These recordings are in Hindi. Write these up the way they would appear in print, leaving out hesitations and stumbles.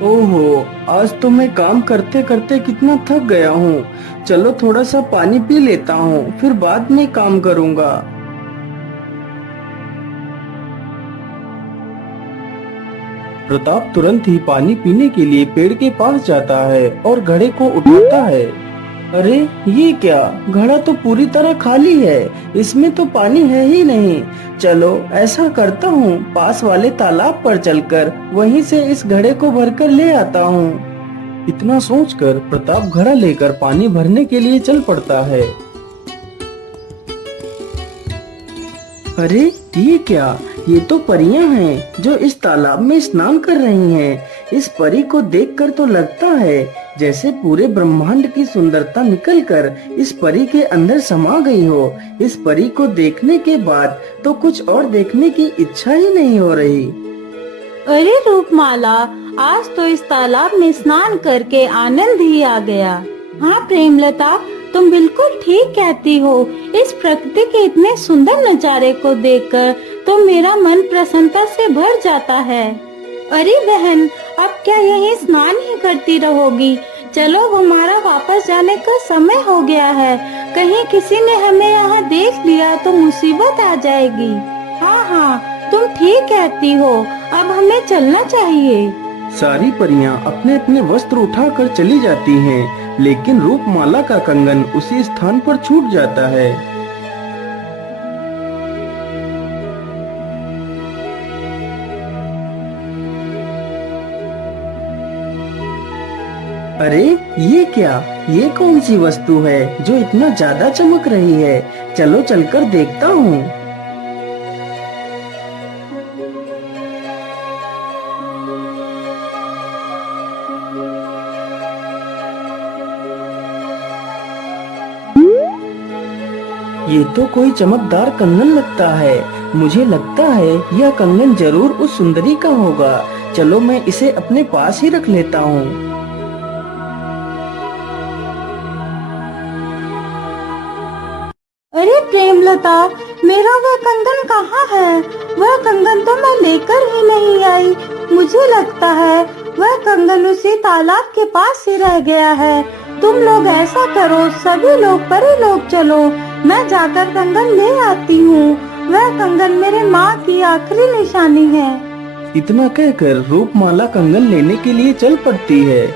ओहो, आज तो मैं काम करते करते कितना थक गया हूँ। चलो थोड़ा सा पानी पी लेता हूँ, फिर बाद में काम करूँगा। प्रताप तुरंत ही पानी पीने के लिए पेड़ के पास जाता है और घड़े को उठाता है। अरे ये क्या, घड़ा तो पूरी तरह खाली है, इसमें तो पानी है ही नहीं। चलो ऐसा करता हूँ, पास वाले तालाब पर चलकर वहीं से इस घड़े को भरकर ले आता हूँ। इतना सोचकर प्रताप घड़ा लेकर पानी भरने के लिए चल पड़ता है। अरे ये क्या, ये तो परियां हैं जो इस तालाब में स्नान कर रही हैं। इस परी को देखकर तो लगता है जैसे पूरे ब्रह्मांड की सुंदरता निकलकर इस परी के अंदर समा गई हो। इस परी को देखने के बाद तो कुछ और देखने की इच्छा ही नहीं हो रही। अरे रूपमाला, आज तो इस तालाब में स्नान करके आनंद ही आ गया। हाँ प्रेमलता, तुम बिल्कुल ठीक कहती हो। इस प्रकृति के इतने सुंदर नजारे को देखकर तो मेरा मन प्रसन्नता से भर जाता है। अरे बहन, अब क्या यही स्नान ही करती रहोगी? चलो, हमारा वापस जाने का समय हो गया है। कहीं किसी ने हमें यहाँ देख लिया तो मुसीबत आ जाएगी। हाँ हाँ, तुम ठीक कहती हो, अब हमें चलना चाहिए। सारी परियां अपने अपने वस्त्र उठाकर चली जाती हैं, लेकिन रूपमाला का कंगन उसी स्थान पर छूट जाता है। अरे ये क्या, ये कौन सी वस्तु है जो इतना ज्यादा चमक रही है? चलो चलकर देखता हूँ। ये तो कोई चमकदार कंगन लगता है। मुझे लगता है यह कंगन जरूर उस सुंदरी का होगा। चलो मैं इसे अपने पास ही रख लेता हूँ। अरे प्रेमलता, मेरा वह कंगन कहाँ है? वह कंगन तो मैं लेकर ही नहीं आई। मुझे लगता है वह कंगन उसी तालाब के पास ही रह गया है। तुम लोग ऐसा करो, सभी लोग परे लोग चलो, मैं जाकर कंगन ले आती हूँ। वह कंगन मेरे माँ की आखिरी निशानी है। इतना कहकर रूपमाला कंगन लेने के लिए चल पड़ती है।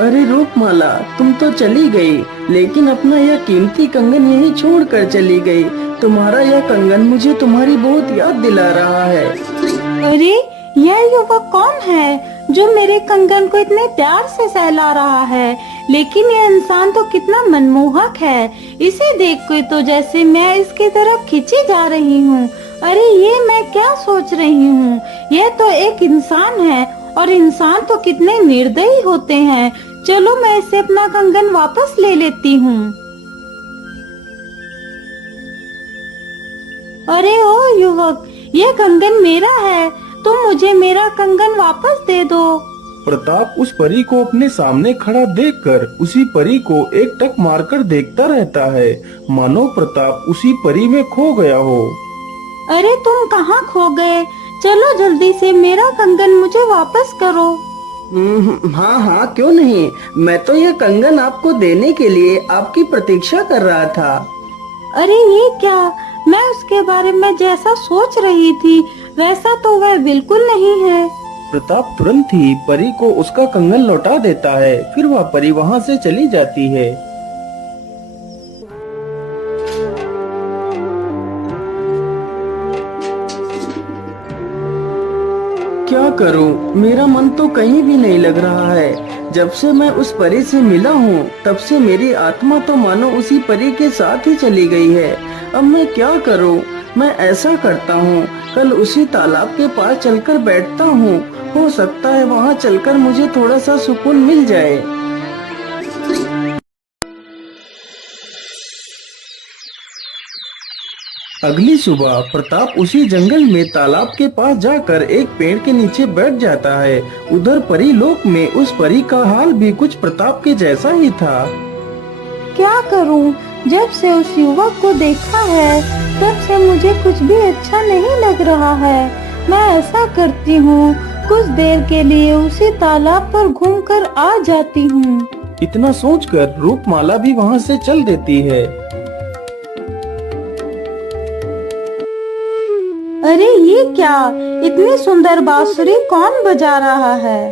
अरे रूपमाला, तुम तो चली गई, लेकिन अपना यह कीमती कंगन यहीं छोड़कर चली गई। तुम्हारा यह कंगन मुझे तुम्हारी बहुत याद दिला रहा है। अरे यह युवक कौन है जो मेरे कंगन को इतने प्यार से सहला रहा है? लेकिन यह इंसान तो कितना मनमोहक है। इसे देख के तो जैसे मैं इसकी तरफ खींची जा रही हूँ। अरे ये मैं क्या सोच रही हूँ? यह तो एक इंसान है, और इंसान तो कितने निर्दयी होते हैं। चलो मैं इसे अपना कंगन वापस ले लेती हूँ। अरे ओ युवक, यह कंगन मेरा है, तुम मुझे मेरा कंगन वापस दे दो। प्रताप उस परी को अपने सामने खड़ा देखकर उसी परी को एक टक मारकर देखता रहता है, मानो प्रताप उसी परी में खो गया हो। अरे तुम कहाँ खो गए? चलो जल्दी से मेरा कंगन मुझे वापस करो। हाँ हाँ, क्यों नहीं। मैं तो यह कंगन आपको देने के लिए आपकी प्रतीक्षा कर रहा था। अरे ये क्या, मैं उसके बारे में जैसा सोच रही थी वैसा तो वह बिल्कुल नहीं है। प्रताप तुरंत ही परी को उसका कंगन लौटा देता है। फिर वह परी वहाँ से चली जाती है। क्या करूं, मेरा मन तो कहीं भी नहीं लग रहा है। जब से मैं उस परी से मिला हूँ, तब से मेरी आत्मा तो मानो उसी परी के साथ ही चली गई है। अब मैं क्या करूं? मैं ऐसा करता हूँ, कल उसी तालाब के पास चलकर बैठता हूँ हो सकता है वहाँ चलकर मुझे थोड़ा सा सुकून मिल जाए। अगली सुबह प्रताप उसी जंगल में तालाब के पास जाकर एक पेड़ के नीचे बैठ जाता है। उधर परी लोक में उस परी का हाल भी कुछ प्रताप के जैसा ही था। क्या करूं? जब से उस युवक को देखा है तब से मुझे कुछ भी अच्छा नहीं लग रहा है। मैं ऐसा करती हूँ, कुछ देर के लिए उसी तालाब पर घूमकर आ जाती हूँ। इतना सोचकर रूपमाला भी वहाँ से चल देती है। अरे ये क्या, इतनी सुंदर बांसुरी कौन बजा रहा है?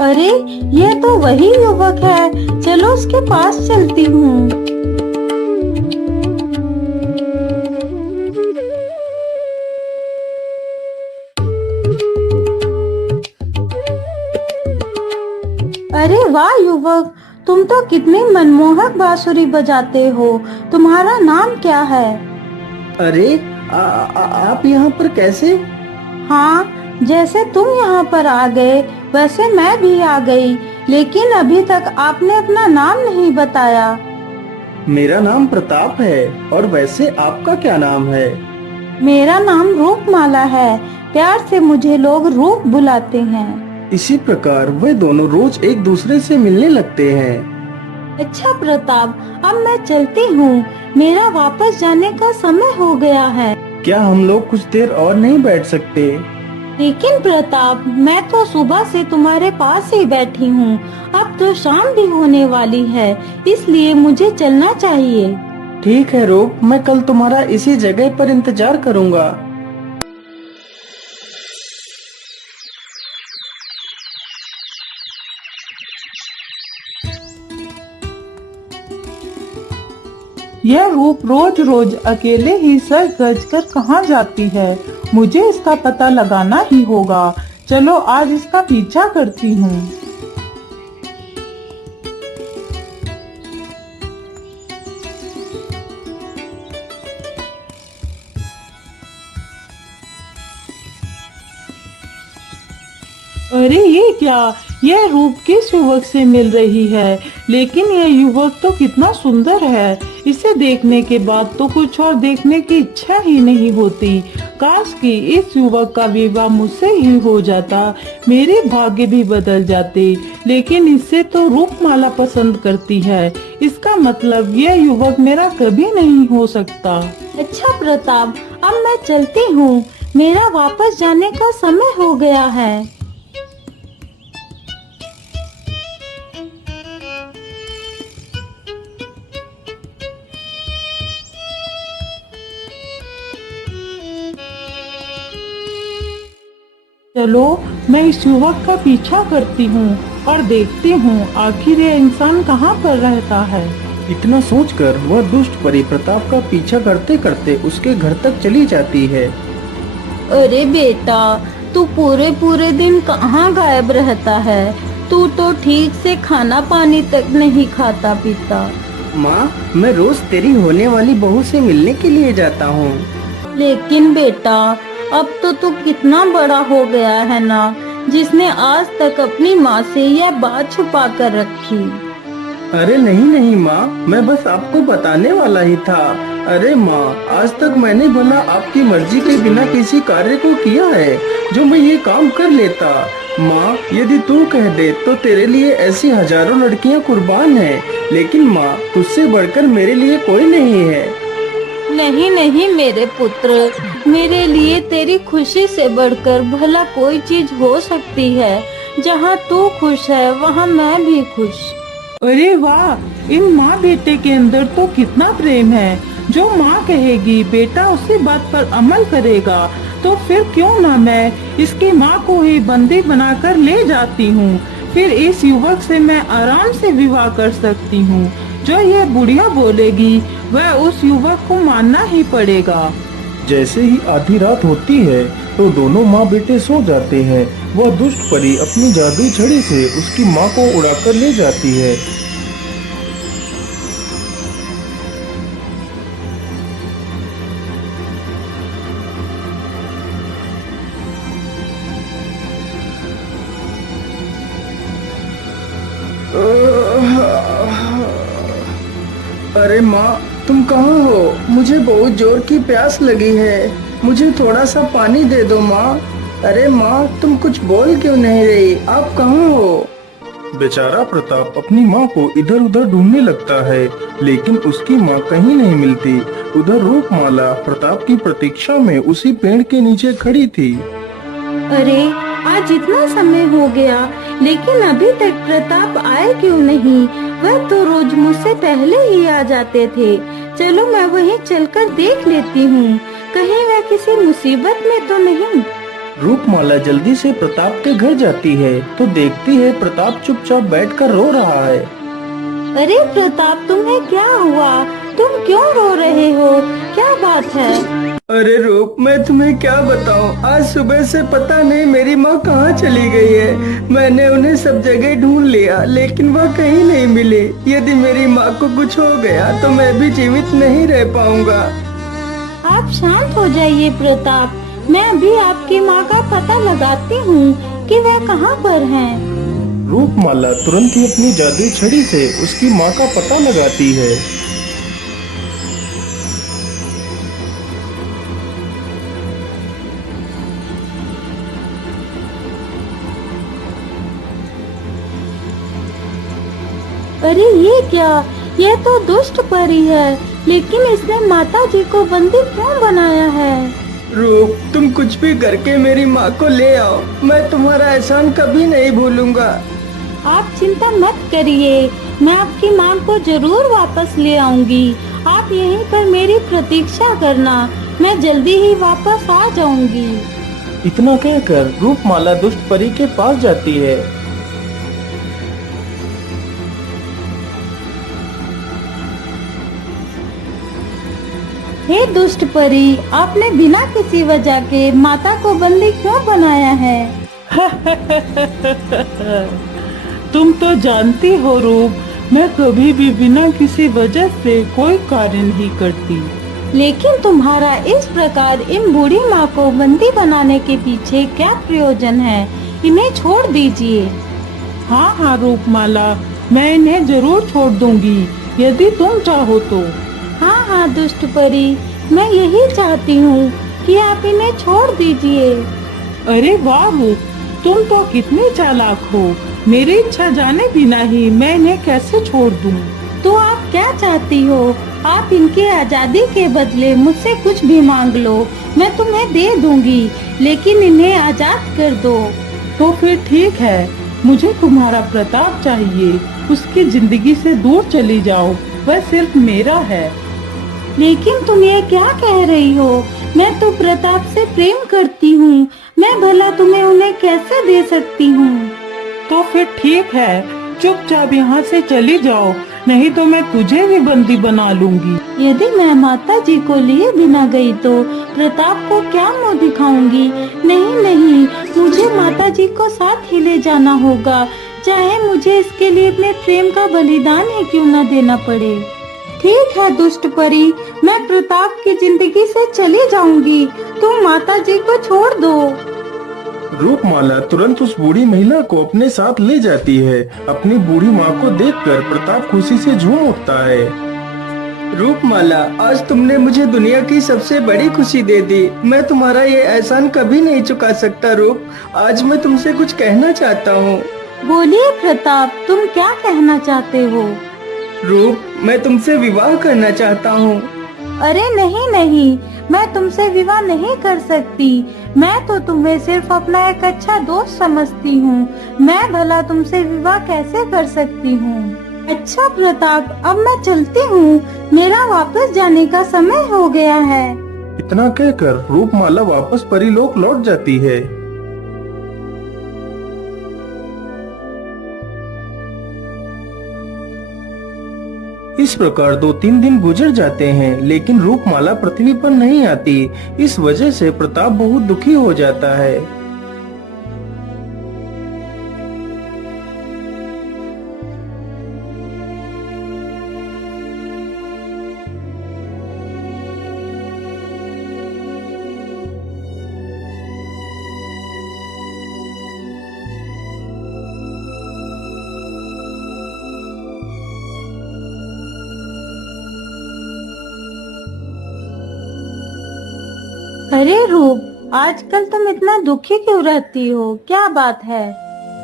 अरे ये तो वही युवक है, चलो उसके पास चलती हूँ। अरे वाह युवक, तुम तो कितनी मनमोहक बांसुरी बजाते हो। तुम्हारा नाम क्या है? अरे आप यहाँ पर कैसे? हाँ, जैसे तुम यहाँ पर आ गए वैसे मैं भी आ गई, लेकिन अभी तक आपने अपना नाम नहीं बताया। मेरा नाम प्रताप है, और वैसे आपका क्या नाम है? मेरा नाम रूपमाला है, प्यार से मुझे लोग रूप बुलाते हैं। इसी प्रकार वे दोनों रोज एक दूसरे से मिलने लगते हैं। अच्छा प्रताप, अब मैं चलती हूँ, मेरा वापस जाने का समय हो गया है। क्या हम लोग कुछ देर और नहीं बैठ सकते? लेकिन प्रताप, मैं तो सुबह से तुम्हारे पास ही बैठी हूँ, अब तो शाम भी होने वाली है, इसलिए मुझे चलना चाहिए। ठीक है रूप, मैं कल तुम्हारा इसी जगह पर इंतजार करूँगा। यह रूप रोज रोज अकेले ही सर गज कर कहाँ जाती है? मुझे इसका पता लगाना ही होगा। चलो आज इसका पीछा करती हूँ। अरे ये क्या, यह रूप किस युवक से मिल रही है? लेकिन यह युवक तो कितना सुंदर है, इसे देखने के बाद तो कुछ और देखने की इच्छा ही नहीं होती। काश कि इस युवक का विवाह मुझसे ही हो जाता, मेरे भाग्य भी बदल जाते। लेकिन इससे तो रूपमाला पसंद करती है, इसका मतलब यह युवक मेरा कभी नहीं हो सकता। अच्छा प्रताप, अब मैं चलती हूँ, मेरा वापस जाने का समय हो गया है। चलो मैं इस युवक का पीछा करती हूँ और देखती हूँ आखिर ये इंसान कहाँ पर रहता है। इतना सोचकर वह दुष्ट परी प्रताप का पीछा करते करते उसके घर तक चली जाती है। अरे बेटा, तू पूरे पूरे दिन कहाँ गायब रहता है? तू तो ठीक से खाना पानी तक नहीं खाता पीता। माँ, मैं रोज तेरी होने वाली बहू से मिलने के लिए जाता हूँ। लेकिन बेटा, अब तो तू कितना बड़ा हो गया है ना, जिसने आज तक अपनी माँ से यह बात छुपा कर रखी। अरे नहीं नहीं माँ, मैं बस आपको बताने वाला ही था। अरे माँ, आज तक मैंने भला आपकी मर्जी के बिना किसी कार्य को किया है जो मैं ये काम कर लेता? माँ, यदि तू कह दे तो तेरे लिए ऐसी हजारों लड़कियाँ कुर्बान हैं, लेकिन माँ तुझसे बढ़कर मेरे लिए कोई नहीं है। नहीं नहीं मेरे पुत्र, मेरे लिए तेरी खुशी से बढ़कर भला कोई चीज हो सकती है? जहाँ तू खुश है वहाँ मैं भी खुश। अरे वाह, इन माँ बेटे के अंदर तो कितना प्रेम है। जो माँ कहेगी बेटा उसी बात पर अमल करेगा, तो फिर क्यों ना मैं इसकी माँ को ही बंदी बनाकर ले जाती हूँ। फिर इस युवक से मैं आराम से विवाह कर सकती हूँ। जो यह बुढ़िया बोलेगी वह उस युवक को मानना ही पड़ेगा। जैसे ही आधी रात होती है तो दोनों माँ बेटे सो जाते हैं। वह दुष्ट परी अपनी जादुई छड़ी से उसकी माँ को उड़ाकर ले जाती है। अरे माँ, तुम कहाँ हो? मुझे बहुत जोर की प्यास लगी है। मुझे थोड़ा सा पानी दे दो माँ। अरे माँ, तुम कुछ बोल क्यों नहीं रही? आप कहाँ हो? बेचारा प्रताप अपनी माँ को इधर उधर ढूंढने लगता है, लेकिन उसकी माँ कहीं नहीं मिलती। उधर रूपमाला प्रताप की प्रतीक्षा में उसी पेड़ के नीचे खड़ी थी। अरे, आज इतना समय हो गया, लेकिन अभी तक प्रताप आए क्यों नहीं? वह तो रोज मुझसे पहले ही आ जाते थे। चलो मैं वहीं चलकर देख लेती हूँ, कहीं वह किसी मुसीबत में तो नहीं। रूपमाला जल्दी से प्रताप के घर जाती है तो देखती है प्रताप चुपचाप बैठकर रो रहा है। अरे प्रताप, तुम्हें क्या हुआ? तुम क्यों रो रहे हो? क्या बात है? अरे रूप, मैं तुम्हें क्या बताऊं, आज सुबह से पता नहीं मेरी माँ कहाँ चली गई है। मैंने उन्हें सब जगह ढूंढ लिया, लेकिन वह कहीं नहीं मिली। यदि मेरी माँ को कुछ हो गया तो मैं भी जीवित नहीं रह पाऊंगा। आप शांत हो जाइए प्रताप, मैं अभी आपकी माँ का पता लगाती हूँ कि वह कहाँ पर हैं। रूपमाला तुरंत ही अपनी जादुई छड़ी से उसकी माँ का पता लगाती है। अरे ये क्या? यह तो दुष्ट परी है, लेकिन इसने माता जी को बंदी क्यों बनाया है? रूप, तुम कुछ भी करके मेरी माँ को ले आओ। मैं तुम्हारा एहसान कभी नहीं भूलूंगा। आप चिंता मत करिए, मैं आपकी माँ को जरूर वापस ले आऊंगी। आप यहीं पर मेरी प्रतीक्षा करना, मैं जल्दी ही वापस आ जाऊंगी। इतना कहकर रूपमाला दुष्ट परी के पास जाती है। हे दुष्ट परी, आपने बिना किसी वजह के माता को बंदी क्यों बनाया है? तुम तो जानती हो रूप, मैं कभी भी बिना किसी वजह से कोई कार्य नहीं करती। लेकिन तुम्हारा इस प्रकार इन बूढ़ी माँ को बंदी बनाने के पीछे क्या प्रयोजन है? इन्हें छोड़ दीजिए। हाँ हाँ रूपमाला, मैं इन्हें जरूर छोड़ दूंगी, यदि तुम चाहो तो। हाँ हाँ दुष्ट परी, मैं यही चाहती हूँ कि आप इन्हें छोड़ दीजिए। अरे वाह रूप, तुम तो कितनी चालाक हो। मेरी इच्छा जाने बिना ही मैं इन्हें कैसे छोड़ दूं? तो आप क्या चाहती हो? आप इनकी आजादी के बदले मुझसे कुछ भी मांग लो, मैं तुम्हें दे दूंगी, लेकिन इन्हें आजाद कर दो। तो फिर ठीक है, मुझे तुम्हारा प्रताप चाहिए। उसकी जिंदगी से दूर चली जाओ, वह सिर्फ मेरा है। लेकिन तुम ये क्या कह रही हो? मैं तो प्रताप से प्रेम करती हूँ, मैं भला तुम्हें उन्हें कैसे दे सकती हूँ? तो फिर ठीक है, चुपचाप यहाँ से चली जाओ, नहीं तो मैं तुझे भी बंदी बना लूंगी। यदि मैं माता जी को लिए बिना गई तो प्रताप को क्या मुंह दिखाऊंगी? नहीं नहीं, मुझे माता जी को साथ ही ले जाना होगा, चाहे मुझे इसके लिए अपने प्रेम का बलिदान ही क्यों न देना पड़े। ठीक है दुष्ट परी, मैं प्रताप की जिंदगी से चली जाऊंगी, तुम माता जी को छोड़ दो। रूपमाला तुरंत उस बूढ़ी महिला को अपने साथ ले जाती है। अपनी बूढ़ी माँ को देखकर प्रताप खुशी से झूम उठता है। रूपमाला, आज तुमने मुझे दुनिया की सबसे बड़ी खुशी दे दी। मैं तुम्हारा ये एहसान कभी नहीं चुका सकता। रूप, आज मैं तुमसे कुछ कहना चाहता हूँ। बोलिए प्रताप, तुम क्या कहना चाहते हो? रूप, मैं तुमसे विवाह करना चाहता हूँ। अरे नहीं नहीं, मैं तुमसे विवाह नहीं कर सकती। मैं तो तुम्हें सिर्फ अपना एक अच्छा दोस्त समझती हूँ। मैं भला तुमसे विवाह कैसे कर सकती हूँ? अच्छा प्रताप, अब मैं चलती हूँ, मेरा वापस जाने का समय हो गया है। इतना कहकर रूपमाला वापस परीलोक लौट जाती है। इस प्रकार 2-3 दिन गुजर जाते हैं, लेकिन रूपमाला पृथ्वी पर नहीं आती। इस वजह से प्रताप बहुत दुखी हो जाता है। अरे रूप, आजकल तुम इतना दुखी क्यों रहती हो? क्या बात है?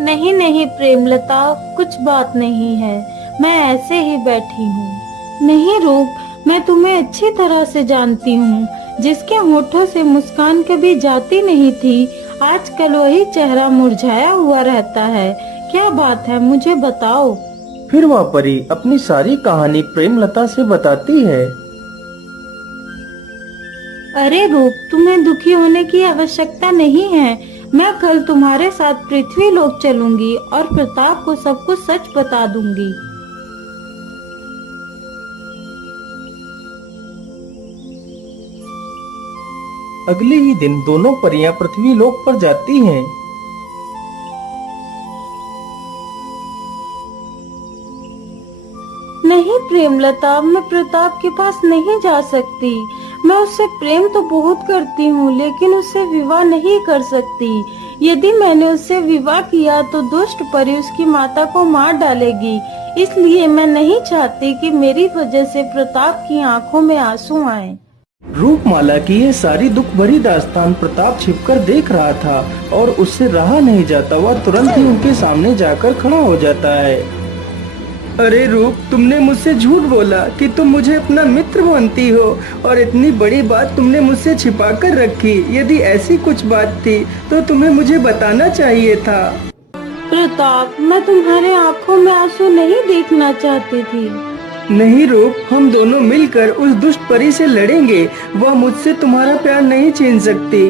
नहीं नहीं प्रेमलता, कुछ बात नहीं है, मैं ऐसे ही बैठी हूँ। नहीं रूप, मैं तुम्हें अच्छी तरह से जानती हूँ। जिसके होठों से मुस्कान कभी जाती नहीं थी, आजकल वही चेहरा मुरझाया हुआ रहता है। क्या बात है, मुझे बताओ। फिर वह परी अपनी सारी कहानी प्रेमलता से बताती है। अरे रूप, तुम्हें दुखी होने की आवश्यकता नहीं है। मैं कल तुम्हारे साथ पृथ्वी लोक चलूंगी और प्रताप को सब कुछ सच बता दूंगी। अगले ही दिन दोनों परियां पृथ्वी लोक पर जाती हैं। नहीं प्रेमलता, मैं प्रताप के पास नहीं जा सकती। मैं उससे प्रेम तो बहुत करती हूँ, लेकिन उससे विवाह नहीं कर सकती। यदि मैंने उससे विवाह किया तो दुष्ट परी उसकी माता को मार डालेगी। इसलिए मैं नहीं चाहती कि मेरी वजह से प्रताप की आंखों में आंसू आए। रूपमाला की यह सारी दुख भरी दास्तान प्रताप छिपकर देख रहा था और उससे रहा नहीं जाता। वह तुरंत ही उनके सामने जाकर खड़ा हो जाता है। अरे रूप, तुमने मुझसे झूठ बोला कि तुम मुझे अपना मित्र मानती हो और इतनी बड़ी बात तुमने मुझसे छिपा कर रखी। यदि ऐसी कुछ बात थी तो तुम्हें मुझे बताना चाहिए था। प्रताप, मैं तुम्हारे आंखों में आंसू नहीं देखना चाहती थी। नहीं रूप, हम दोनों मिलकर उस दुष्ट परी से लड़ेंगे। वह मुझसे तुम्हारा प्यार नहीं छीन सकती।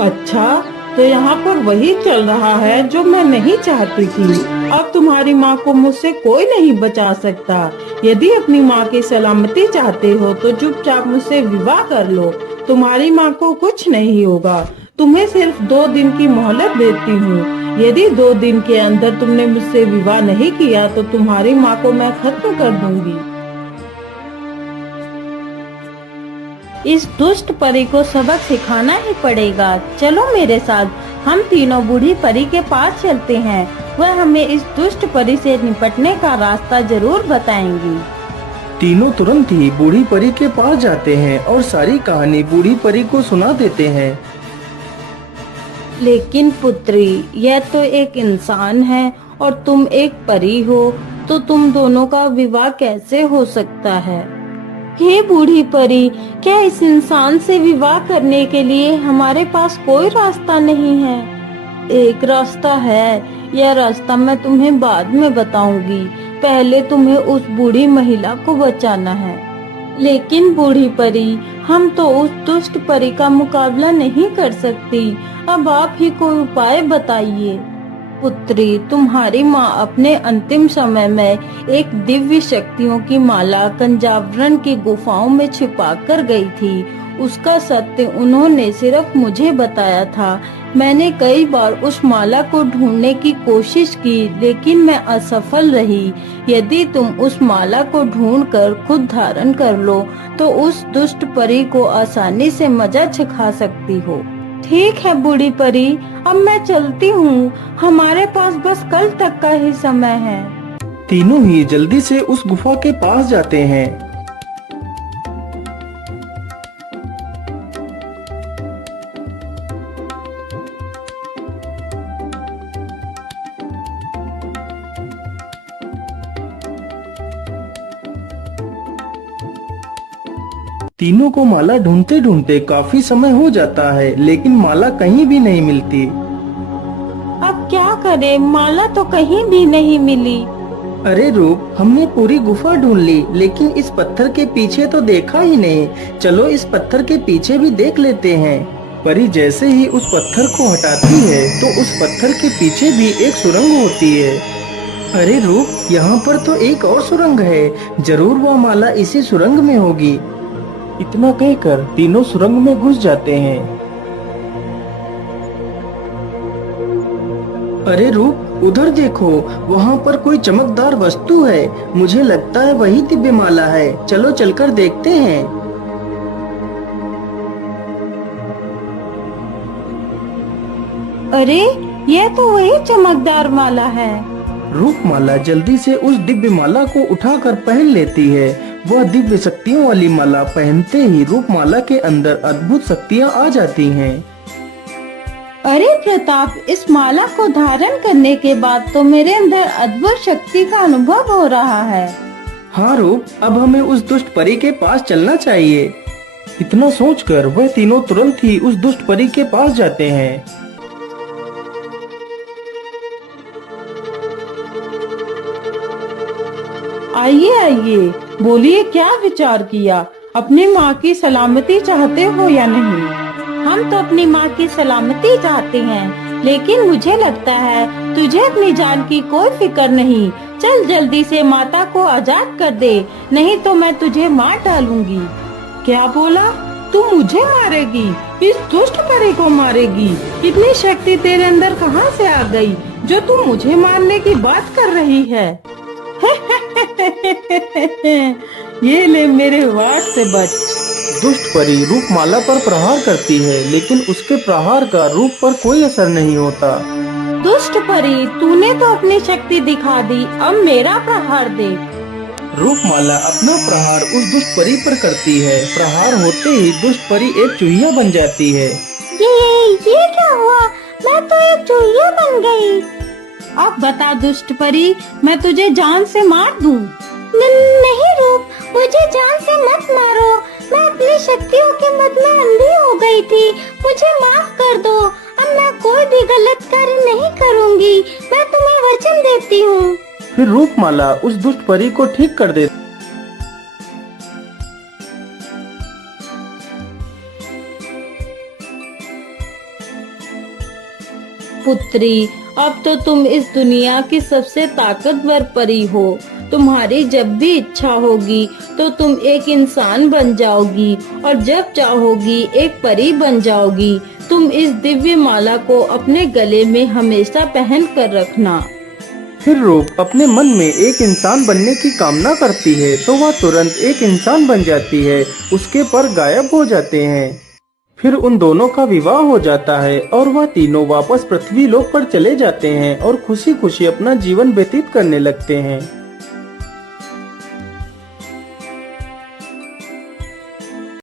अच्छा, तो यहाँ पर वही चल रहा है जो मैं नहीं चाहती थी। अब तुम्हारी माँ को मुझसे कोई नहीं बचा सकता। यदि अपनी माँ की सलामती चाहते हो तो चुपचाप मुझसे विवाह कर लो। तुम्हारी माँ को कुछ नहीं होगा। तुम्हें सिर्फ 2 दिन की मोहलत देती हूँ। यदि 2 दिन के अंदर तुमने मुझसे विवाह नहीं किया तो तुम्हारी माँ को मैं खत्म कर दूंगी। इस दुष्ट परी को सबक सिखाना ही पड़ेगा। चलो मेरे साथ, हम तीनों बूढ़ी परी के पास चलते हैं। वह हमें इस दुष्ट परी से निपटने का रास्ता जरूर बताएंगी। तीनों तुरंत ही बूढ़ी परी के पास जाते हैं और सारी कहानी बूढ़ी परी को सुना देते हैं। लेकिन पुत्री, यह तो एक इंसान है और तुम एक परी हो, तो तुम दोनों का विवाह कैसे हो सकता है? हे बूढ़ी परी, क्या इस इंसान से विवाह करने के लिए हमारे पास कोई रास्ता नहीं है? एक रास्ता है, यह रास्ता मैं तुम्हें बाद में बताऊंगी। पहले तुम्हें उस बूढ़ी महिला को बचाना है। लेकिन बूढ़ी परी, हम तो उस दुष्ट परी का मुकाबला नहीं कर सकती। अब आप ही कोई उपाय बताइए। पुत्री, तुम्हारी माँ अपने अंतिम समय में एक दिव्य शक्तियों की माला कंजावरण की गुफाओं में छिपा कर गई थी। उसका सत्य उन्होंने सिर्फ मुझे बताया था। मैंने कई बार उस माला को ढूंढने की कोशिश की, लेकिन मैं असफल रही। यदि तुम उस माला को ढूंढकर खुद धारण कर लो तो उस दुष्ट परी को आसानी से मजा चखा सकती हो। ठीक है बूढ़ी परी, अब मैं चलती हूँ। हमारे पास बस कल तक का ही समय है। तीनों ही जल्दी से उस गुफा के पास जाते हैं। तीनों को माला ढूंढते ढूंढते काफी समय हो जाता है, लेकिन माला कहीं भी नहीं मिलती। अब क्या करें, माला तो कहीं भी नहीं मिली। अरे रूप, हमने पूरी गुफा ढूंढ ली, लेकिन इस पत्थर के पीछे तो देखा ही नहीं। चलो इस पत्थर के पीछे भी देख लेते हैं। परी जैसे ही उस पत्थर को हटाती है तो उस पत्थर के पीछे भी एक सुरंग होती है। अरे रूप, यहाँ पर तो एक और सुरंग है। जरूर वह माला इसी सुरंग में होगी। इतना कहकर तीनों सुरंग में घुस जाते हैं। अरे रूप, उधर देखो, वहाँ पर कोई चमकदार वस्तु है। मुझे लगता है वही दिव्य माला है। चलो चलकर देखते हैं। अरे, यह तो वही चमकदार माला है। रूपमाला जल्दी से उस दिव्य माला को उठाकर पहन लेती है। वह दिव्य शक्तियों वाली माला पहनते ही रूपमाला के अंदर अद्भुत शक्तियाँ आ जाती हैं। अरे प्रताप, इस माला को धारण करने के बाद तो मेरे अंदर अद्भुत शक्ति का अनुभव हो रहा है। हाँ रूप, अब हमें उस दुष्ट परी के पास चलना चाहिए। इतना सोचकर वह तीनों तुरंत ही उस दुष्ट परी के पास जाते हैं। आइए आइए, बोलिए क्या विचार किया? अपनी माँ की सलामती चाहते हो या नहीं? हम तो अपनी माँ की सलामती चाहते हैं, लेकिन मुझे लगता है तुझे अपनी जान की कोई फिक्र नहीं। चल जल्दी से माता को आजाद कर दे, नहीं तो मैं तुझे मार डालूंगी। क्या बोला? तू मुझे मारेगी? इस दुष्ट परी को मारेगी? इतनी शक्ति तेरे अंदर कहाँ से आ गई जो तू मुझे मारने की बात कर रही है? ये ले मेरे वार से बच। दुष्ट परी रूपमाला पर प्रहार करती है, लेकिन उसके प्रहार का रूप पर कोई असर नहीं होता। दुष्ट परी, तूने तो अपनी शक्ति दिखा दी, अब मेरा प्रहार दे। रूपमाला अपना प्रहार उस दुष्ट परी पर करती है। प्रहार होते ही दुष्ट परी एक चूहिया बन जाती है। ये क्या हुआ? मैं तो एक चूहिया बन गई। अब बता दुष्ट परी, मैं तुझे जान से मार दूं? नहीं रूप, मुझे जान से मत मारो। मैं अपनी शक्तियों के मद में अंधी हो गई थी, मुझे माफ कर दो। अब मैं कोई भी गलत कार्य नहीं करूंगी, मैं तुम्हें वचन देती हूँ। फिर रूपमाला उस दुष्ट परी को ठीक कर देती। पुत्री, अब तो तुम इस दुनिया की सबसे ताकतवर परी हो। तुम्हारी जब भी इच्छा होगी तो तुम एक इंसान बन जाओगी, और जब चाहोगी एक परी बन जाओगी। तुम इस दिव्य माला को अपने गले में हमेशा पहन कर रखना। फिर रूप अपने मन में एक इंसान बनने की कामना करती है, तो वह तुरंत एक इंसान बन जाती है। उसके पर गायब हो जाते हैं। फिर उन दोनों का विवाह हो जाता है और वह तीनों वापस पृथ्वी लोक पर चले जाते हैं और खुशी खुशी अपना जीवन व्यतीत करने लगते हैं।